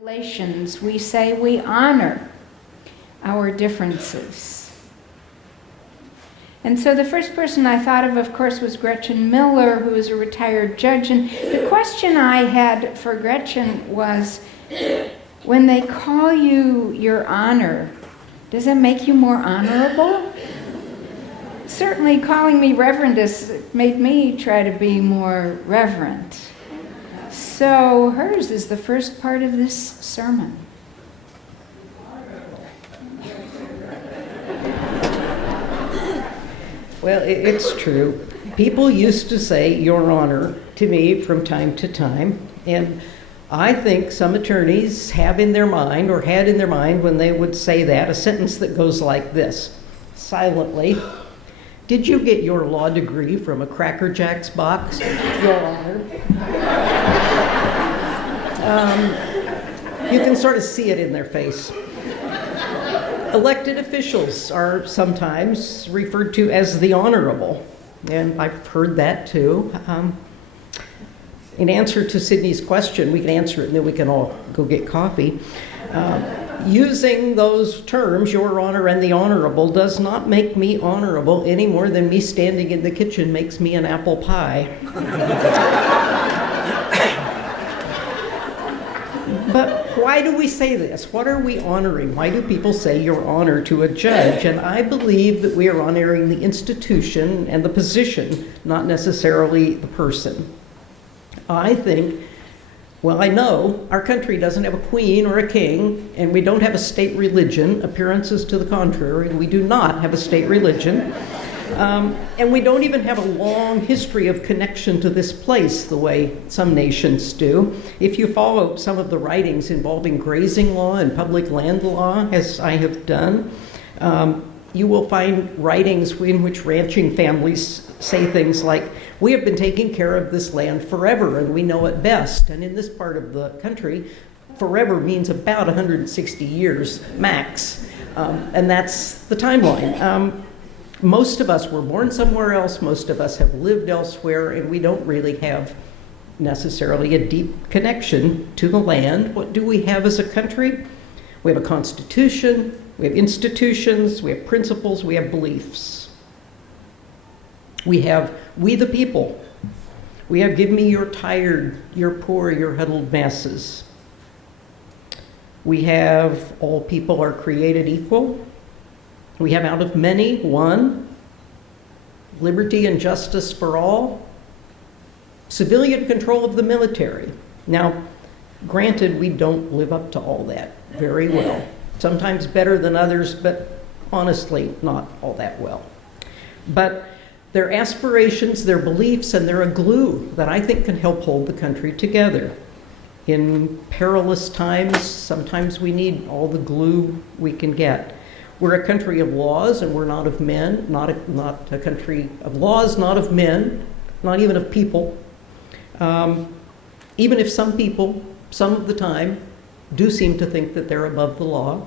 Relations, we say we honor our differences. And so the first person I thought of course, was Gretchen Miller, who is a retired judge. And the question I had for Gretchen was, when they call you Your Honor, does it make you more honorable? Certainly calling me Reverend has made me try to be more reverent. So hers is the first part of this sermon. Well, it's true. People used to say Your Honor to me from time to time, and I think some attorneys have in their mind, or had in their mind when they would say that, a sentence that goes like this, silently: did you get your law degree from a Cracker Jacks box, Your Honor? You can sort of see it in their face. Elected officials are sometimes referred to as the Honorable, and I've heard that too. In answer to Sydney's question, we can answer it and then we can all go get coffee. Using those terms, Your Honor and the Honorable, does not make me honorable any more than me standing in the kitchen makes me an apple pie. But why do we say this? What are we honoring? Why do people say Your Honor to a judge? And I believe that we are honoring the institution and the position, not necessarily the person. I think, well, I know our country doesn't have a queen or a king, and we don't have a state religion. Appearances to the contrary, we do not have a state religion. And we don't even have a long history of connection to this place the way some nations do. If you follow some of the writings involving grazing law and public land law, as I have done, you will find writings in which ranching families say things like, we have been taking care of this land forever and we know it best. And in this part of the country, forever means about 160 years max. And that's the timeline. Most of us were born somewhere else, most of us have lived elsewhere, and we don't really have necessarily a deep connection to the land. What do we have as a country? We have a constitution, we have institutions, we have principles, we have beliefs. We have we the people. We have give me your tired, your poor, your huddled masses. We have all people are created equal. We have out of many, one, liberty and justice for all, civilian control of the military. Now, granted, we don't live up to all that very well. Sometimes better than others, but honestly, not all that well. But their aspirations, their beliefs, and they're a glue that I think can help hold the country together. In perilous times, sometimes we need all the glue we can get. We're a country of laws, and we're not of men, not a country of laws, not of men, not even of people. Even if some people, some of the time, do seem to think that they're above the law,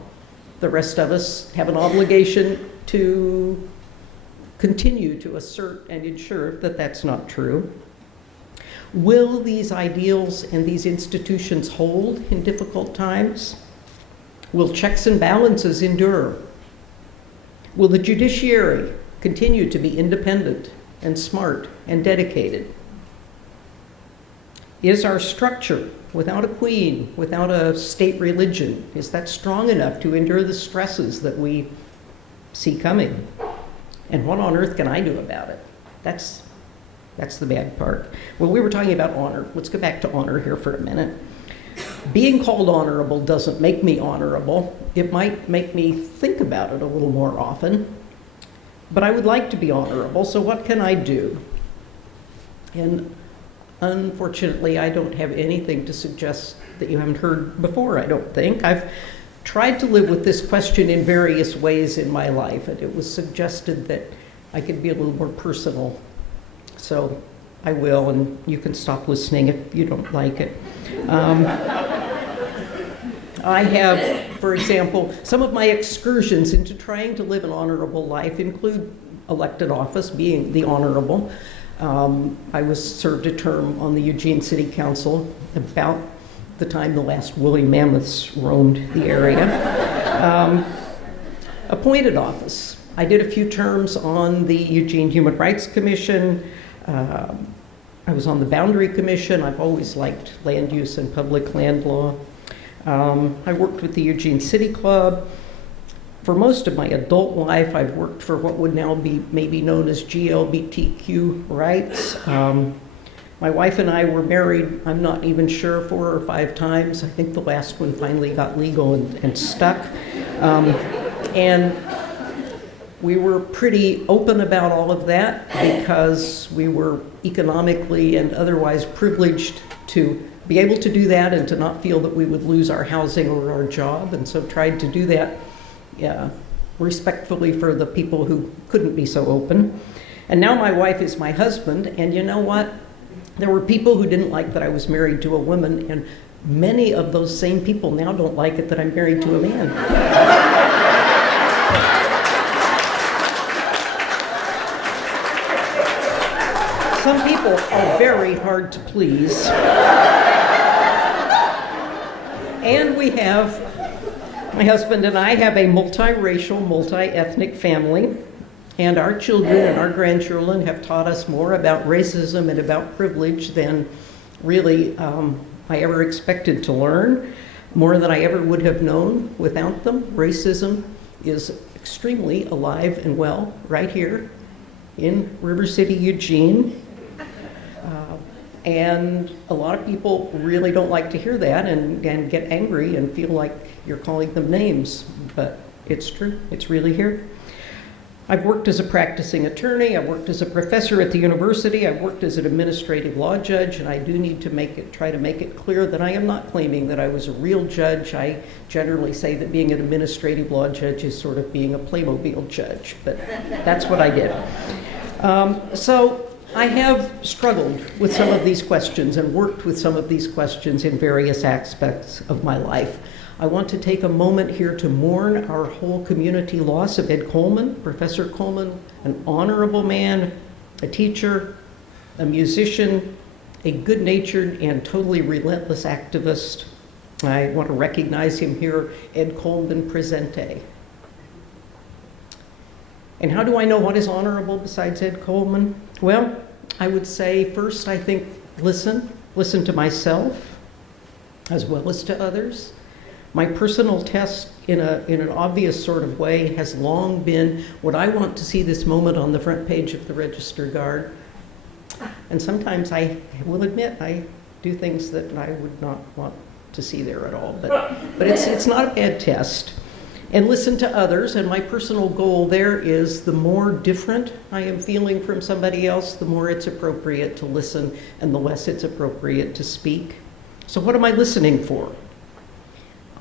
the rest of us have an obligation to continue to assert and ensure that that's not true. Will these ideals and these institutions hold in difficult times? Will checks and balances endure? Will the judiciary continue to be independent and smart and dedicated? Is our structure, without a queen, without a state religion, is that strong enough to endure the stresses that we see coming? And what on earth can I do about it? That's the bad part. Well, we were talking about honor. Let's go back to honor here for a minute. Being called honorable doesn't make me honorable. It might make me think about it a little more often. But I would like to be honorable, so what can I do? And unfortunately, I don't have anything to suggest that you haven't heard before, I don't think. I've tried to live with this question in various ways in my life, and it was suggested that I could be a little more personal. So I will, and you can stop listening if you don't like it. I have, for example, some of my excursions into trying to live an honorable life include elected office, being the honorable. I served a term on the Eugene City Council. About the time the last woolly mammoths roamed the area. Appointed office. I did a few terms on the Eugene Human Rights Commission. I was on the Boundary Commission. I've always liked land use and public land law. I worked with the Eugene City Club. For most of my adult life, I've worked for what would now be maybe known as GLBTQ rights. My wife and I were married, I'm not even sure, 4 or 5 times. I think the last one finally got legal and stuck. And we were pretty open about all of that because we were economically and otherwise privileged to be able to do that and to not feel that we would lose our housing or our job, and so tried to do that respectfully for the people who couldn't be so open. And now my wife is my husband, and you know what? There were people who didn't like that I was married to a woman, and many of those same people now don't like it that I'm married to a man. Some people are very hard to please. And we have, my husband and I have a multiracial, multi-ethnic family, and our children and our grandchildren have taught us more about racism and about privilege than really I ever expected to learn, more than I ever would have known without them. Racism is extremely alive and well right here in River City, Eugene. And a lot of people really don't like to hear that and get angry and feel like you're calling them names, but it's true, it's really here. I've worked as a practicing attorney, I've worked as a professor at the university, I've worked as an administrative law judge, and I do need to try to make it clear that I am not claiming that I was a real judge. I generally say that being an administrative law judge is sort of being a Playmobil judge, but that's what I did. So I have struggled with some of these questions and worked with some of these questions in various aspects of my life. I want to take a moment here to mourn our whole community loss of Ed Coleman, Professor Coleman, an honorable man, a teacher, a musician, a good-natured and totally relentless activist. I want to recognize him here, Ed Coleman Presente. And how do I know what is honorable besides Ed Coleman? Well, I would say first, I think, listen to myself as well as to others. My personal test in an obvious sort of way has long been, would I want to see this moment on the front page of the Register Guard? And sometimes I will admit I do things that I would not want to see there at all, but it's not a bad test. And listen to others, and my personal goal there is the more different I am feeling from somebody else, the more it's appropriate to listen and the less it's appropriate to speak. So what am I listening for?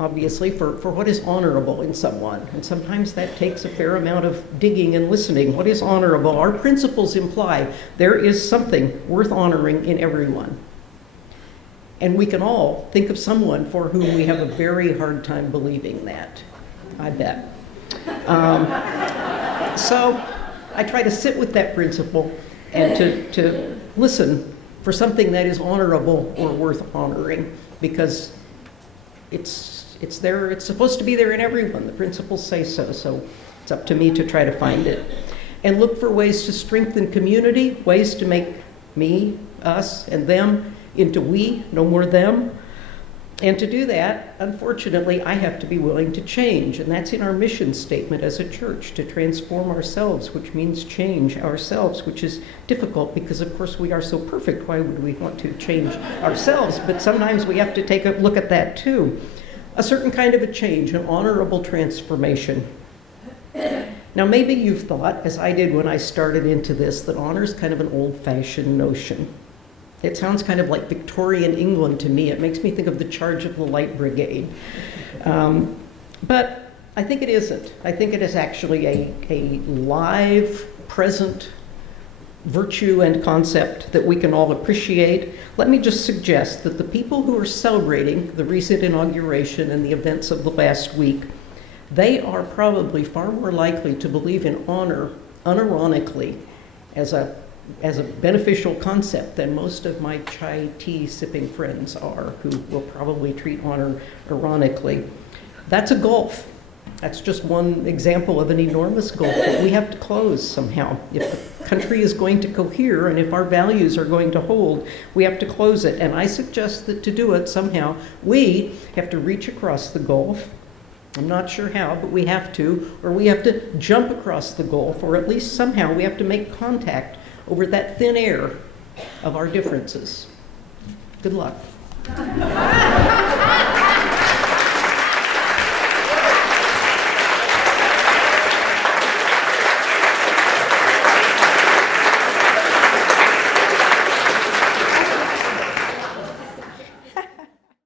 Obviously for what is honorable in someone, and sometimes that takes a fair amount of digging and listening. What is honorable? Our principles imply there is something worth honoring in everyone. And we can all think of someone for whom we have a very hard time believing that. I bet. So I try to sit with that principle and to listen for something that is honorable or worth honoring, because it's there, it's supposed to be there in everyone. The principles say so, so it's up to me to try to find it. And look for ways to strengthen community, ways to make me, us, and them into we, no more them. And to do that, unfortunately, I have to be willing to change. And that's in our mission statement as a church, to transform ourselves, which means change ourselves, which is difficult because, of course, we are so perfect. Why would we want to change ourselves? But sometimes we have to take a look at that too. A certain kind of a change, an honorable transformation. Now, maybe you've thought, as I did when I started into this, that honor is kind of an old-fashioned notion. It sounds kind of like Victorian England to me. It makes me think of the Charge of the Light Brigade. But I think it isn't. I think it is actually a live, present virtue and concept that we can all appreciate. Let me just suggest that the people who are celebrating the recent inauguration and the events of the last week, they are probably far more likely to believe in honor unironically as a as a beneficial concept than most of my chai tea sipping friends are, who will probably treat honor ironically. That's a gulf. That's just one example of an enormous gulf that we have to close somehow. If the country is going to cohere and if our values are going to hold, we have to close it. And I suggest that to do it somehow, we have to reach across the gulf. I'm not sure how, but we have to, or we have to jump across the gulf, or at least somehow we have to make contact over that thin air of our differences. Good luck.